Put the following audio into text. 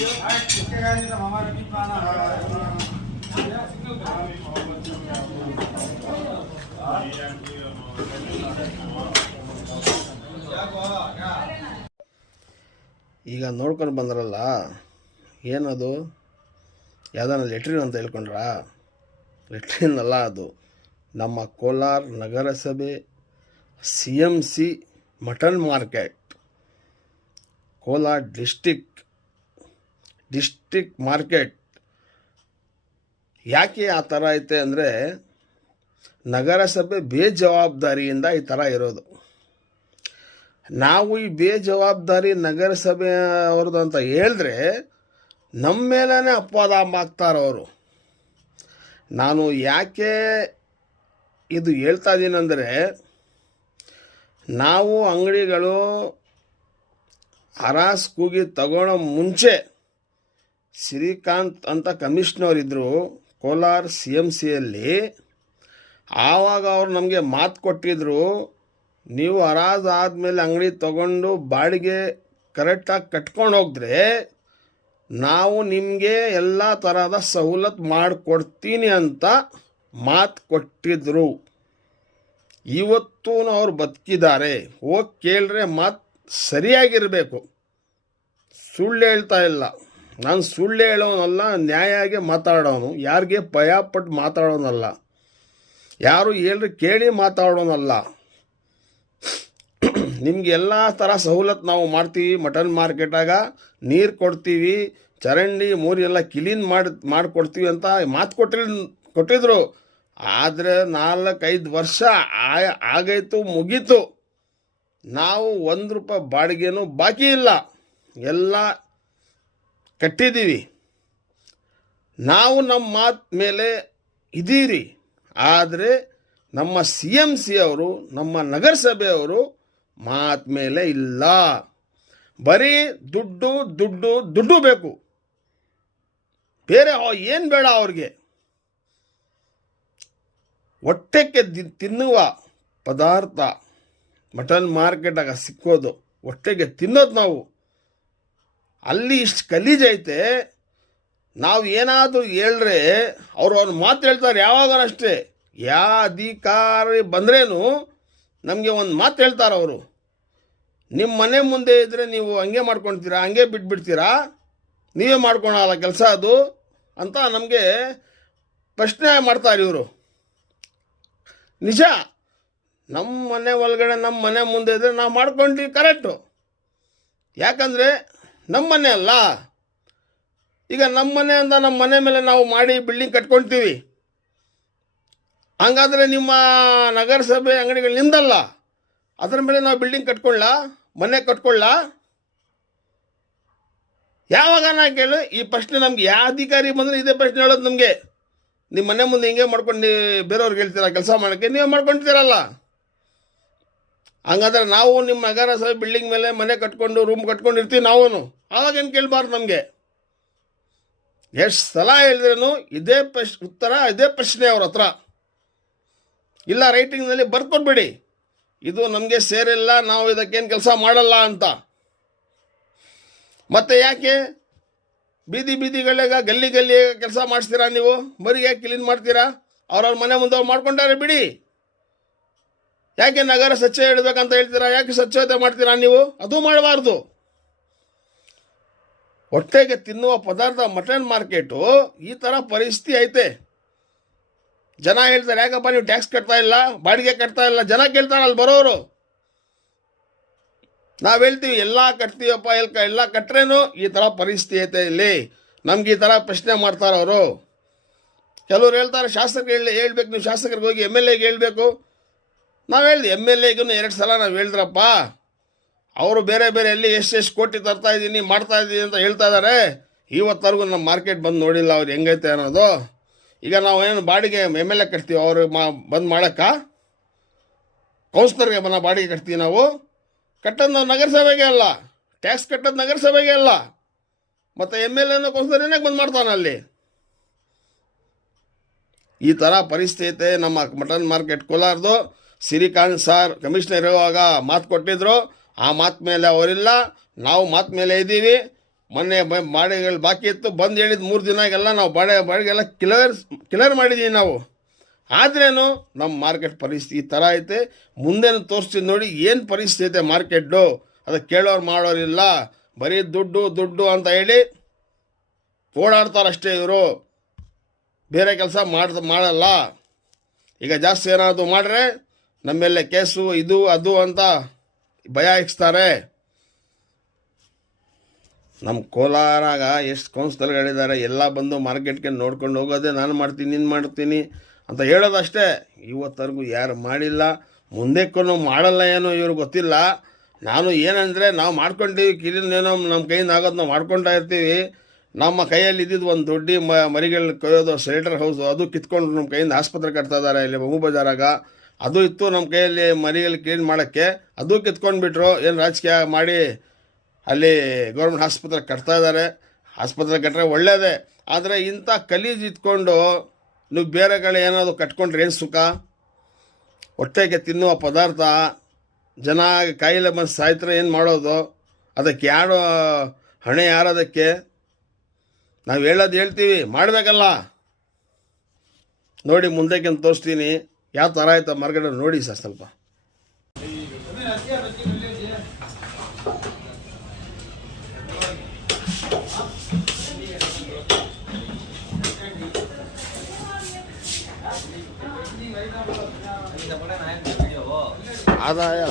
ಈಗ ನೋಡ್ಕೊಂಡು ಬಂದ್ರಲ್ಲ, ಏನದು ಯಾವ್ದಾನ ಲೆಟ್ರಿನ್ ಅಂತ ಹೇಳ್ಕೊಂಡ್ರಾ? ಲೆಟ್ರಿನ್ ಅಲ್ಲ, ಅದು ನಮ್ಮ ಕೋಲಾರ ನಗರಸಭೆ CMC mutton market, Kolar district market. ಯಾಕೆ ಆ ಥರ ಐತೆ ಅಂದರೆ, ನಗರಸಭೆ ಬೇಜವಾಬ್ದಾರಿಯಿಂದ ಈ ಥರ ಇರೋದು. ನಾವು ಈ ಬೇಜವಾಬ್ದಾರಿ ನಗರಸಭೆ ಅವ್ರದ್ದು ಅಂತ ಹೇಳಿದ್ರೆ ನಮ್ಮ ಮೇಲೇ ಅಪವಾದ ಆಗ್ತಾರವರು. ನಾನು ಯಾಕೆ ಇದು ಹೇಳ್ತಾ ಇದ್ದೀನಂದರೆ, ನಾವು ಅಂಗಡಿಗಳು ಹರಾಸ್ ಕೂಗಿ ತಗೊಳ್ಳೋ ಮುಂಚೆ ಶ್ರೀಕಾಂತ್ ಅಂತ ಕಮಿಷನರ್ ಇದ್ದರು ಕೋಲಾರ CMCಯಲ್ಲಿ. ಆವಾಗ ಅವ್ರು ನಮಗೆ ಮಾತು ಕೊಟ್ಟಿದ್ರು, ನೀವು ಹರಾಜು ಆದಮೇಲೆ ಅಂಗಡಿ ತಗೊಂಡು ಬಾಡಿಗೆ ಕರೆಕ್ಟಾಗಿ ಕಟ್ಕೊಂಡು ಹೋಗಿದ್ರೆ ನಾವು ನಿಮಗೆ ಎಲ್ಲ ಥರದ ಸವಲತ್ತು ಮಾಡಿಕೊಡ್ತೀನಿ ಅಂತ ಮಾತು ಕೊಟ್ಟಿದ್ರು. ಇವತ್ತೂ ಅವ್ರು ಬದುಕಿದ್ದಾರೆ. ಹೋಗಿ ಕೇಳ್ರೆ ಮಾತು ಸರಿಯಾಗಿರಬೇಕು. ಸುಳ್ಳು ಹೇಳ್ತಾ ಇಲ್ಲ. ನಾನು ಸುಳ್ಳು ಹೇಳೋನಲ್ಲ, ನ್ಯಾಯಾಗೆ ಮಾತಾಡೋನು, ಯಾರಿಗೆ ಭಯಪಟ್ಟು ಮಾತಾಡೋನಲ್ಲ, ಯಾರು ಹೇಳ್ರಿ ಕೇಳಿ ಮಾತಾಡೋನಲ್ಲ. ನಿಮ್ಗೆ ಎಲ್ಲ ಥರ ಸವಲತ್ತು ನಾವು ಮಾಡ್ತೀವಿ. ಮಟನ್ ಮಾರ್ಕೆಟಾಗ ನೀರು ಕೊಡ್ತೀವಿ, ಚರಂಡಿ ಮೂರಿ ಎಲ್ಲ ಕ್ಲೀನ್ ಮಾಡಿಕೊಡ್ತೀವಿ ಅಂತ ಮಾತು ಕೊಟ್ಟಿದ್ರು. ಆದರೆ 4-5 ವರ್ಷ ಆಗೈತು, ಮುಗೀತು. ನಾವು ₹1 ಬಾಡಿಗೆನೂ ಬಾಕಿ ಇಲ್ಲ, ಎಲ್ಲ ಕಟ್ಟಿದ್ದೀವಿ. ನಾವು ನಮ್ಮ ಮಾತು ಮೇಲೆ ಇದ್ದೀರಿ. ಆದರೆ ನಮ್ಮ CMC ಅವರು, ನಮ್ಮ ನಗರಸಭೆಯವರು ಮಾತು ಮೇಲೆ ಇಲ್ಲ. ಬರೀ ದುಡ್ಡು ಬೇಕು, ಬೇರೆ ಏನು ಬೇಡ ಅವ್ರಿಗೆ. ಹೊಟ್ಟೆಗೆ ತಿನ್ನುವ ಪದಾರ್ಥ ಮಟನ್ ಮಾರ್ಕೆಟಾಗ ಸಿಕ್ಕೋದು, ಹೊಟ್ಟೆಗೆ ತಿನ್ನೋದು. ನಾವು ಅಲ್ಲಿ ಇಷ್ಟು ಗಲೀಜೈತೆ. ನಾವು ಏನಾದರೂ ಹೇಳ್ರೆ ಅವ್ರು ಮಾತು ಹೇಳ್ತಾರೆ. ಯಾವಾಗಷ್ಟೇ ಯಾವ ಅಧಿಕಾರಿ ಬಂದ್ರೇನು ನಮಗೆ ಒಂದು ಮಾತು ಹೇಳ್ತಾರೆ ಅವರು. ನಿಮ್ಮ ಮನೆ ಮುಂದೆ ಇದ್ದರೆ ನೀವು ಹಂಗೆ ಮಾಡ್ಕೊಳ್ತೀರಾ, ಹಂಗೆ ಬಿಟ್ಬಿಡ್ತೀರಾ, ನೀವೇ ಮಾಡ್ಕೊಳಲ್ಲ ಕೆಲಸ ಅದು ಅಂತ ನಮಗೆ ಪ್ರಶ್ನೆ ಮಾಡ್ತಾರೆ ಇವರು. ನಿಜ, ನಮ್ಮ ಮನೆ ಒಳಗಡೆ ನಮ್ಮ ಮನೆ ಮುಂದೆ ಇದ್ದರೆ ನಾವು ಮಾಡ್ಕೊಂಡ್ವಿ ಕರೆಕ್ಟು. ಯಾಕಂದರೆ ನಮ್ಮ ಮನೆ ಅಲ್ಲ. ಈಗ ನಮ್ಮ ಮನೆ ಅಂತ ನಮ್ಮ ಮನೆ ಮೇಲೆ ನಾವು ಮಾಡಿ ಬಿಲ್ಡಿಂಗ್ ಕಟ್ಕೊಳ್ತೀವಿ. ಹಂಗಾದರೆ ನಿಮ್ಮ ನಗರಸಭೆ ಅಂಗಡಿಗಳು ನಿಂದಲ್ಲ, ಅದರ ಮೇಲೆ ನಾವು ಬಿಲ್ಡಿಂಗ್ ಕಟ್ಕೊಳ್ಳ, ಮನೆ ಕಟ್ಕೊಳ್ಳ? ಯಾವಾಗ ನಾ ಕೇಳು ಈ ಪ್ರಶ್ನೆ ನಮ್ಗೆ ಯಾವ ಅಧಿಕಾರಿ ಬಂದರೆ ಇದೇ ಪ್ರಶ್ನೆ ಹೇಳೋದು ನಮಗೆ. ನಿಮ್ಮ ಮನೆ ಮುಂದೆ ಹಿಂಗೆ ಮಾಡ್ಕೊಂಡು ಬೇರೆಯವ್ರಿಗೆ ಹೇಳ್ತೀರಾ ಕೆಲಸ ಮಾಡೋಕ್ಕೆ, ನೀವೇ ಮಾಡ್ಕೊಳ್ತೀರಲ್ಲ. ಹಂಗಾದ್ರೆ ನಾವು ನಿಮ್ಮ ನಗರಸಭೆ ಬಿಲ್ಡಿಂಗ್ ಮೇಲೆ ಮನೆ ಕಟ್ಕೊಂಡು ರೂಮ್ ಕಟ್ಕೊಂಡಿರ್ತೀವಿ ನಾವು. ಆವಾಗೇನು ಕೇಳಬಾರ್ದು ನಮಗೆ. ಎಷ್ಟು ಸಲ ಹೇಳಿದ್ರೂ ಇದೇ ಉತ್ತರ, ಇದೇ ಪ್ರಶ್ನೆ ಅವ್ರ ಹತ್ರ. ಇಲ್ಲ ರೈಟಿಂಗ್ನಲ್ಲಿ ಬರ್ಕೊಟ್ಬಿಡಿ, ಇದು ನಮಗೆ ಸೇರಿಲ್ಲ, ನಾವು ಇದಕ್ಕೇನು ಕೆಲಸ ಮಾಡಲ್ಲ ಅಂತ. ಮತ್ತೆ ಯಾಕೆ ಬೀದಿಗಳಿಗೆ ಗಲ್ಲಿ ಕೆಲಸ ಮಾಡಿಸ್ತೀರಾ ನೀವು? ಬರೀ ಯಾಕೆ ಕ್ಲೀನ್ ಮಾಡ್ತೀರಾ? ಅವ್ರವ್ರ ಮನೆ ಮುಂದೆ ಮಾಡ್ಕೊಂಡಾರೆ ಬಿಡಿ. ಯಾಕೆ ನಗರ ಸ್ವಚ್ಛ ಇಡಬೇಕಂತ ಹೇಳ್ತೀರಾ? ಯಾಕೆ ಸ್ವಚ್ಛತೆ ಮಾಡ್ತೀರಾ ನೀವು? ಅದು ಮಾಡಬಾರ್ದು. ಹೊಟ್ಟೆಗೆ ತಿನ್ನುವ ಪದಾರ್ಥ ಮಟನ್ ಮಾರ್ಕೆಟು ಈ ಥರ ಪರಿಸ್ಥಿತಿ ಐತೆ. ಜನ ಹೇಳ್ತಾರೆ, ಯಾಕಪ್ಪ ನೀವು ಟ್ಯಾಕ್ಸ್ ಕಟ್ತಾ ಇಲ್ಲ, ಬಾಡಿಗೆ ಕಟ್ತಾ ಇಲ್ಲ? ಜನ ಕೇಳ್ತಾರೆ ಅಲ್ಲಿ ಬರೋರು. ನಾವು ಹೇಳ್ತೀವಿ ಎಲ್ಲ ಕಟ್ತೀವಪ್ಪ, ಎಲ್ಲ ಕಟ್ರೇನು ಈ ಥರ ಪರಿಸ್ಥಿತಿ ಐತೆ ಇಲ್ಲಿ. ನಮ್ಗೆ ಈ ಥರ ಪ್ರಶ್ನೆ ಮಾಡ್ತಾರೆ ಅವರು. ಕೆಲವ್ರು ಹೇಳ್ತಾರೆ ಶಾಸಕರು ಹೇಳ್ಬೇಕು, ನೀವು ಶಾಸಕರಿಗೆ ಹೋಗಿ MLAಗೆ ಹೇಳ್ಬೇಕು. ನಾವು ಹೇಳ್ದು MLAಗೂ 2 ಸಲ ನಾವು ಹೇಳಿದ್ರಪ್ಪ. ಅವರು ಬೇರೆ ಎಲ್ಲಿ ಎಷ್ಟು ಕೋಟಿ ತರ್ತಾ ಇದ್ದೀನಿ ಮಾಡ್ತಾ ಇದ್ದೀನಿ ಅಂತ ಹೇಳ್ತಾ ಇದ್ದಾರೆ. ಇವತ್ತರೆಗೂ ನಮ್ಮ ಮಾರ್ಕೆಟ್ ಬಂದು ನೋಡಿಲ್ಲ ಅವ್ರು ಹೆಂಗೈತೆ ಅನ್ನೋದು. ಈಗ ನಾವು ಏನು ಬಾಡಿಗೆ MLA ಕಟ್ತೀವಿ, ಅವರು ಬಂದು ಮಾಡೋಕ್ಕ? ಕೌನ್ಸಿಲರ್ಗೆ ಬಾಡಿಗೆ ಕಟ್ತೀವಿ ನಾವು? ಕಟ್ಟೋದು ನಾವು ನಗರಸಭೆಗೆ ಅಲ್ಲ, ಟ್ಯಾಕ್ಸ್ ಕಟ್ಟೋದು ನಗರಸಭೆಗೆ ಅಲ್ಲ. ಮತ್ತು MLAನೂ ಕೌನ್ಸಿಲರ್ ಏನಕ್ಕೆ ಬಂದು ಮಾಡ್ತಾನೆ ಅಲ್ಲಿ? ಈ ಥರ ಪರಿಸ್ಥಿತಿ ಐತೆ ನಮ್ಮ ಮಟನ್ ಮಾರ್ಕೆಟ್ ಕೋಲಾರದು. ಶ್ರೀಕಾಂತ್ ಸಾರ್ ಕಮಿಷನರ್ ಇರುವಾಗ ಮಾತು ಕೊಟ್ಟಿದ್ರು, ಆ ಮಾತು ಮೇಲೆ ಅವರಿಲ್ಲ, ನಾವು ಮಾತು ಮೇಲೆ ಇದ್ದೀವಿ. ಮೊನ್ನೆ ಬಾಡಿಗೆಗಳು ಬಾಕಿ ಇತ್ತು, ಬಂದು ಹೇಳಿದ 3 ದಿನಾಗೆಲ್ಲ ನಾವು ಬಾಡಿಗೆಲ್ಲ ಕ್ಲಿಯರ್ ಮಾಡಿದ್ದೀವಿ ನಾವು. ಆದ್ರೇನು ನಮ್ಮ ಮಾರ್ಕೆಟ್ ಪರಿಸ್ಥಿತಿ ಈ ಥರ ಐತೆ. ಮುಂದೇನು ತೋರಿಸ್ತೀನಿ ನೋಡಿ ಏನು ಪರಿಸ್ಥಿತಿ ಐತೆ ಮಾರ್ಕೆಟು. ಅದಕ್ಕೆ ಕೇಳೋರು ಮಾಡೋರಿಲ್ಲ, ಬರೀ ದುಡ್ಡು ಅಂತ ಹೇಳಿ ಓಡಾಡ್ತಾರಷ್ಟೇ ಇವರು, ಬೇರೆ ಕೆಲಸ ಮಾಡಲ್ಲ. ಈಗ ಜಾಸ್ತಿ ಏನಾದರೂ ಮಾಡ್ರೆ ನಮ್ಮೆಲ್ಲ ಕೇಸು ಇದು ಅದು ಅಂತ ಭಯ ಇಕ್ಸ್ತಾರೆ. ನಮ್ಮ ಕೋಲಾರಾಗ ಎಷ್ಟು ಕೌನ್ಸಿಲರ್ಗಳಿದ್ದಾರೆ, ಎಲ್ಲ ಬಂದು ಮಾರ್ಕೆಟ್ಗೆ ನೋಡ್ಕೊಂಡು ಹೋಗೋದೇ ನಾನು ಮಾಡ್ತೀನಿ ನೀನು ಮಾಡ್ತೀನಿ ಅಂತ ಹೇಳೋದಷ್ಟೇ. ಇವತ್ತರೆಗೂ ಯಾರು ಮಾಡಿಲ್ಲ, ಮುಂದಕ್ಕೂ ಮಾಡಲ್ಲ ಏನೋ ಇವ್ರು ಗೊತ್ತಿಲ್ಲ. ನಾನು ಏನಂದರೆ ನಾವು ಮಾಡ್ಕೊಂತೀವಿ, ಕಿರಿನೇನೋ ನಮ್ಮ ಕೈಯಿಂದ ಆಗೋದು ನಾವು ಮಾಡ್ಕೊತಾ ಇರ್ತೀವಿ. ನಮ್ಮ ಕೈಯಲ್ಲಿ ಇದ್ದಿದ್ದು ಒಂದು ದೊಡ್ಡ ಮರಿಗಳನ್ನ ಕೊಯ್ಯೋದು ಶೆಲ್ಟರ್ ಹೌಸು, ಅದು ಕಿತ್ಕೊಂಡು ನಮ್ಮ ಕೈಯಿಂದ ಆಸ್ಪತ್ರೆ ಕಟ್ತಾ ಇದ್ದಾರೆ ಇಲ್ಲಿ ಮಗು ಬಜಾರಾಗ. ಅದು ಇತ್ತು ನಮ್ಮ ಕೈಯಲ್ಲಿ ಮರಿಗಳು ಕ್ಲೀನ್ ಮಾಡೋಕ್ಕೆ, ಅದು ಕಿತ್ಕೊಂಡ್ಬಿಟ್ರು. ಏನು ರಾಜಕೀಯ ಮಾಡಿ ಅಲ್ಲಿ ಗೌರ್ಮೆಂಟ್ ಆಸ್ಪತ್ರೆ ಕಟ್ತಾ ಇದ್ದಾರೆ. ಆಸ್ಪತ್ರೆ ಕಟ್ಟರೆ ಒಳ್ಳೆಯದೇ, ಆದರೆ ಇಂಥ ಗಲೀಜು ಇಟ್ಕೊಂಡು ನೀವು ಬೇರೆ ಕಡೆ ಏನಾದರೂ ಕಟ್ಕೊಂಡ್ರೆ ಏನು ಸುಖ? ಹೊಟ್ಟೆಗೆ ತಿನ್ನುವ ಪದಾರ್ಥ ಜನ ಕಾಯಿಲೆ ಬಂದು ಸಾಯ್ತಾರೆ, ಏನು ಮಾಡೋದು? ಅದಕ್ಕೆ ಯಾರು ಹೊಣೆ? ಯಾರದಕ್ಕೆ? ನಾವು ಹೇಳೋದು ಹೇಳ್ತೀವಿ, ಮಾಡಬೇಕಲ್ಲ. ನೋಡಿ ಮುಂದಕ್ಕೆ ತೋರಿಸ್ತೀನಿ ಯಾವ ಥರ ಆಯ್ತು ಮಾರ್ಕೆಟ್ ನೋಡಿ ಸರ್ ಸ್ವಲ್ಪ. ಆದಾಯ